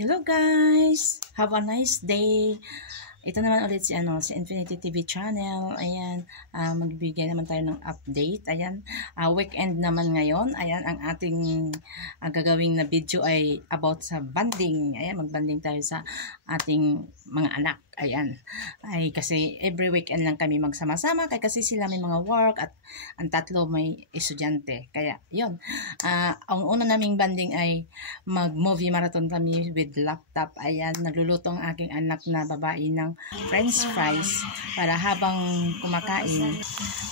Hello guys! Have a nice day! Ito naman ulit si Infinity TV channel. Ayan, magbibigay naman tayo ng update. Ayan, weekend naman ngayon. Ayan, ang ating gagawing na video ay about sa banding. Ayan, magbanding tayo sa ating mga anak. Ayan, ay kasi every weekend lang kami magsama-sama kasi sila may mga work at ang tatlo may estudyante. Kaya, yun. Ang una naming banding ay mag-movie marathon kami with laptop. Ayan, nagluluto ang aking anak na babae ng french fries para habang kumakain,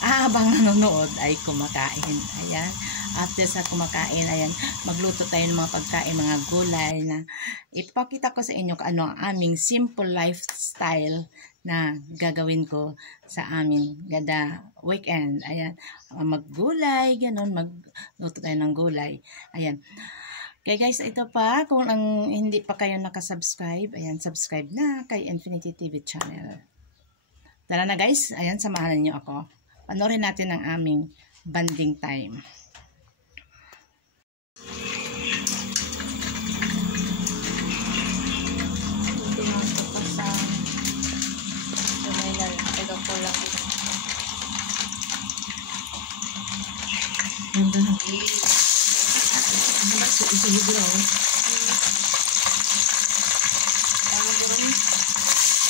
habang nanonood ay kumakain. Ayan, after sa kumakain, ayan, magluto tayo ng mga pagkain, mga gulay na ipakita ko sa inyo kung ano ang aming simple lifestyle na gagawin ko sa amin gada weekend. Ayan, maggulay, ganun, magluto tayo ng gulay. Ayan. Okay guys, ito pa, kung ang hindi pa kayo nakasubscribe, ayan, subscribe na kay Infinity TV channel. Tara na guys, ayan, samahan niyo ako. Panoorin natin ang aming banding time. Ito na ito pa sa tunay na ito po lang ito. Isulit ko lang. Tama ko rin.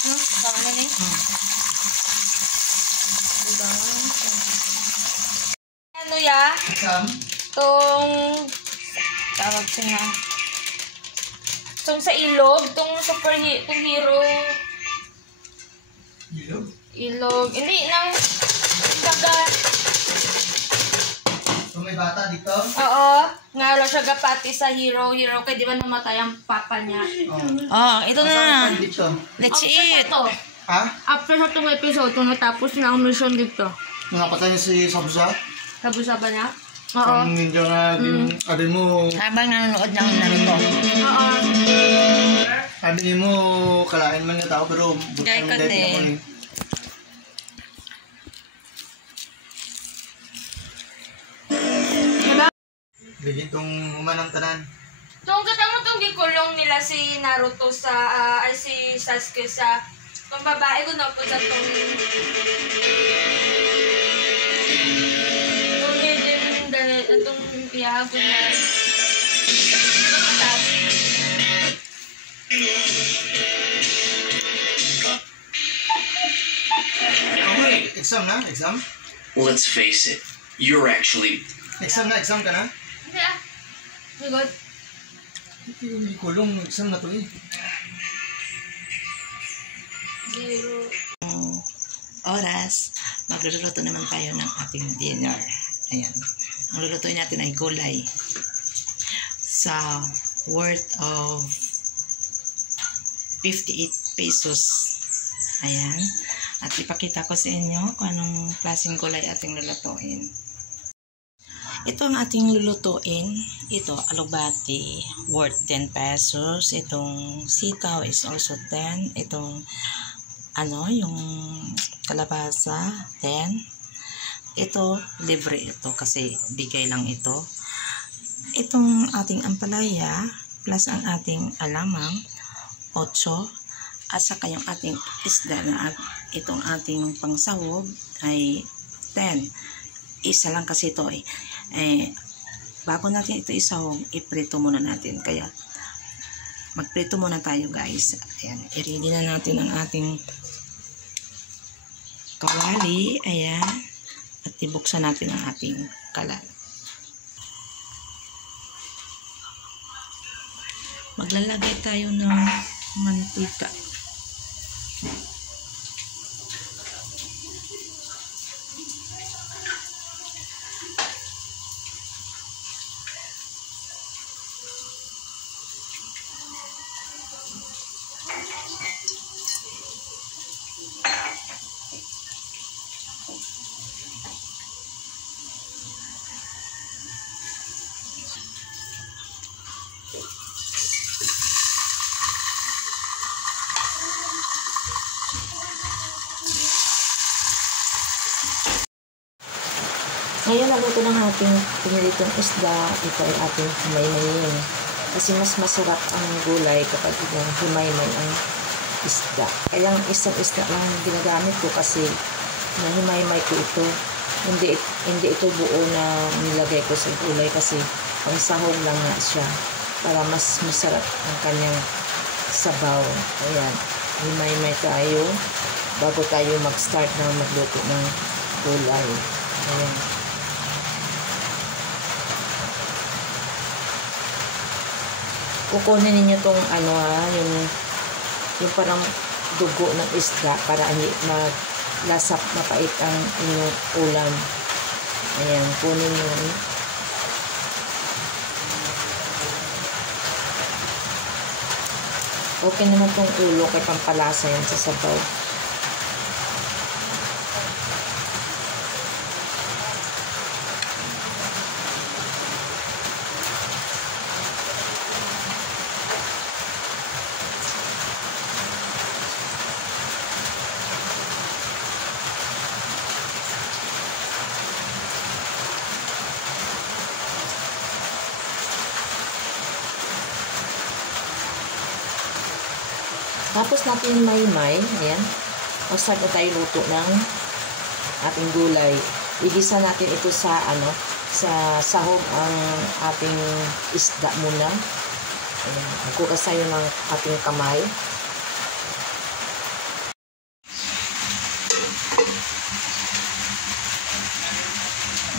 No? Tama na rin? Ano ya? Tong tawag siya nga. Tong sa ilog. Tong hero. Ilog? Ilog. Hindi, nang daga. May bata dito? Oo. Nga lang siya gapati sa hero. Kaya di ba namatay ang papa niya? Ito na. Let's eat. Ha? After sa itong episode, natapos na ang mission dito. Nakapatay niya si Sabusa? Sabusa ba niya? Oo. Ang ninja na adin mo... Habang nanonood ng narito. Oo. Sabi mo, kalain man niya tao pero... Kaya ko din. Lagi itong humanang tanan. Itong katamo itong gikulong nila si Naruto sa, ay si Sasuke sa, itong babae ko na po sa itong itong piyahan ko na Okay, exam na? Exam? Let's face it, you're actually... Exam na? Exam ka na? Hindi ah. Good. Hindi kulong. Exam na to eh. 0 oras. Magluluto naman tayo ng ating dinner. Ayan. Ang lulutuin natin ay gulay. Sa worth of 58 pesos. Ayan. At ipakita ko sa inyo kung anong klaseng gulay ating lulutuin. Ito ang ating lulutuin. Ito, alubati, worth 10 pesos. Itong sitaw is also 10. Itong, yung kalabasa, 10. Ito, libre ito kasi bigay lang ito. Itong ating ampalaya, plus ang ating alamang, 8. At saka yung ating isda na itong ating pangsahog ay 10. Isa lang kasi ito eh. Bago natin ito isahog, iprito muna natin. Kaya, magprito muna tayo guys. Ayan, i-ready na natin ang ating kawali. Ayan. At ibuksan natin ang ating kalan. Maglalagay tayo ng mantika. Ngayon, naluto ng ating pinilitong isda. Ito ay ating hinay-hinay. Kasi mas masarap ang gulay kapag himay-may ang isda. Kaya ang isang isda lang ang ginagamit ko kasi nahimay-may ko ito. Hindi ito buo na nilagay ko sa gulay kasi pang sahog lang nga siya para mas masarap ang kanyang sabaw. Ayan, himay-may tayo bago tayo mag-start na magluto ng gulay. Ayan. Kukunin ninyo tong yung parang dugo ng isda para hindi maglasap mapait ang inyong ulam. Ayan, kunin nyo. Okay naman tong ulo kay pampalasa yan sa sabaw. Tapos natin may-may, ayan. Start na tayo luto ng ating gulay. Igisa natin ito sa sa sahog ang ating isda muna. Ayan. Magkukas tayo ng ating kamay.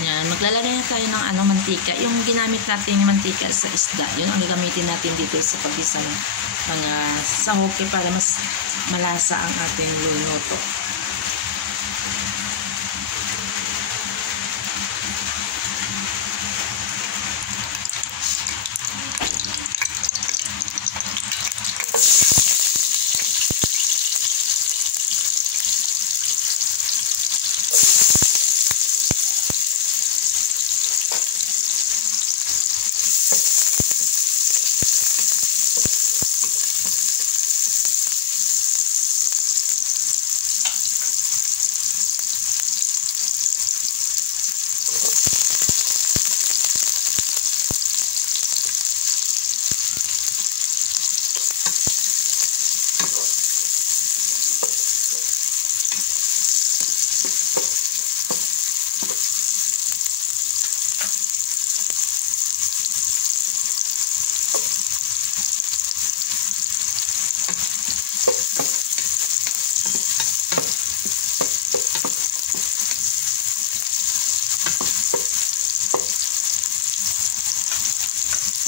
Ayan, maglalagay na tayo ng mantika. Yung ginamit natin mantika sa isda, yun ang gagamitin natin dito sa paggisa ng mga sahog para mas malasa ang ating luto.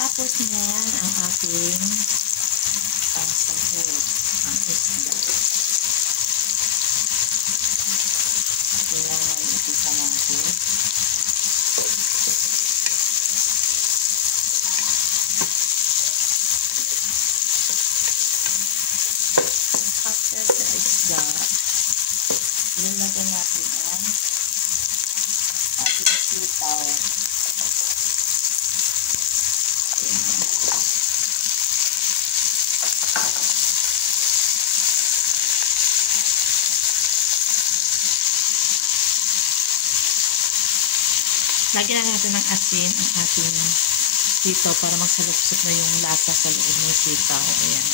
Tapos niyan ang ating pangsahog, ang isda. Kailangan ipisa natin. After sa isda, ilalagay natin ang ating sitaw. Lagyan na natin ng asin ang ating sitaw para magsalupsop na yung lasa sa loob ng sitaw. Ayan.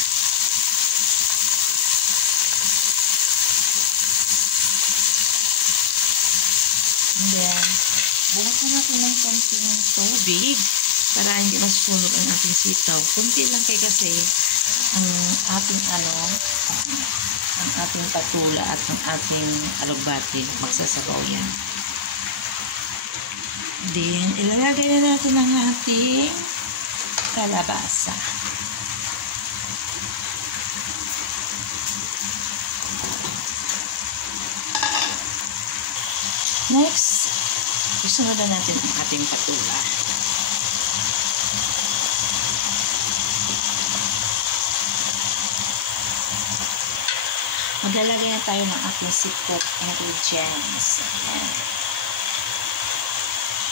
And then, bukasan natin ng konting tubig para hindi masusunog ang ating sitaw. Kunti lang kasi ang ating ang ating patula at ang ating alugbati magsasabaw yan. Then, ilalagay na natin ang ating kalabasa. Next, isunod na natin ang ating patula. Maglalagay na tayo ng ating secret ingredients.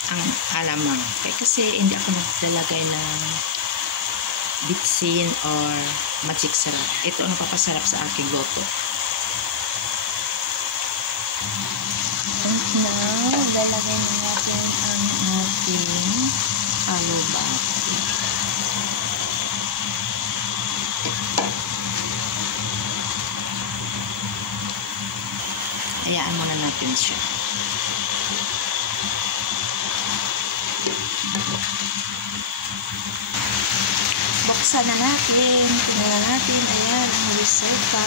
Ang alamang. Kasi hindi ako naglalagay ng bitsin or magic sarap. Ito ang papasarap sa aking luto. And now, lalagay na natin ang ating alubati. Hayaan muna natin siya. Buksan na natin. Tingnan na natin. Ayan, ang resulta.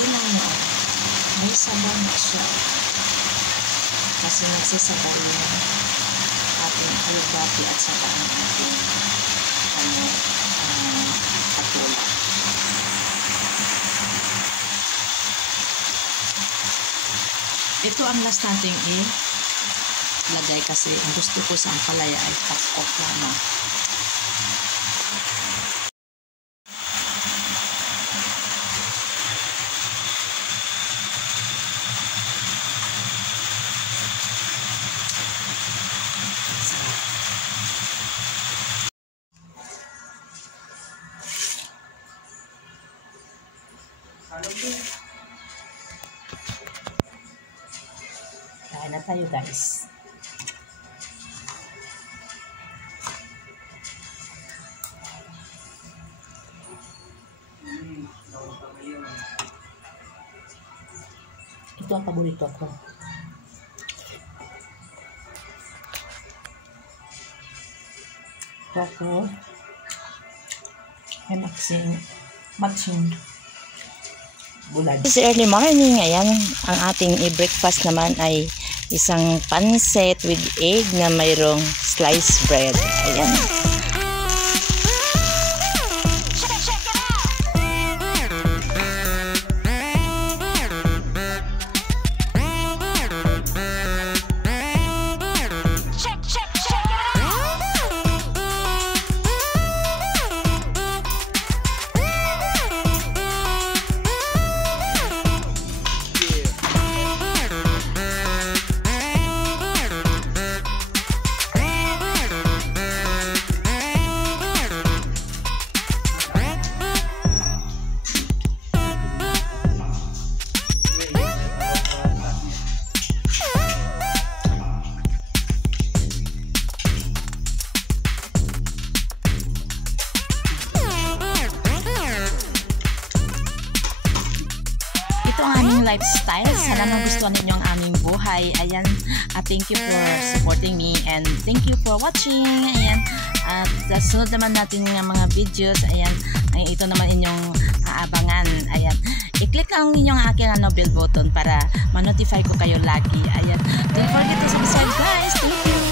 Tingnan mo. May sabaw na siya. Kasi nagsasabaw yung ating alubati at saka ang ating patula. Ito ang last nating ilagay kasi ang gusto ko sa ampalaya ay pakok lamang. Kain na tayo, guys. Ito ang paborito ko. Ito ako ay matching bulad. This early morning, ayan, ang ating i-breakfast naman ay isang pancit with egg na mayroong sliced bread. Ayan. Ito ang aming lifestyle. Sana magustuhan ninyo ang aming buhay. Ayan, thank you for supporting me and thank you for watching. Ayan, at sunod naman natin ng mga videos. Ayan, ito naman inyong aabangan. Ayan, i-click lang ninyo ang aking bell button para ma-notify ko kayo lagi. Ayan, don't forget to subscribe, guys. Thank you.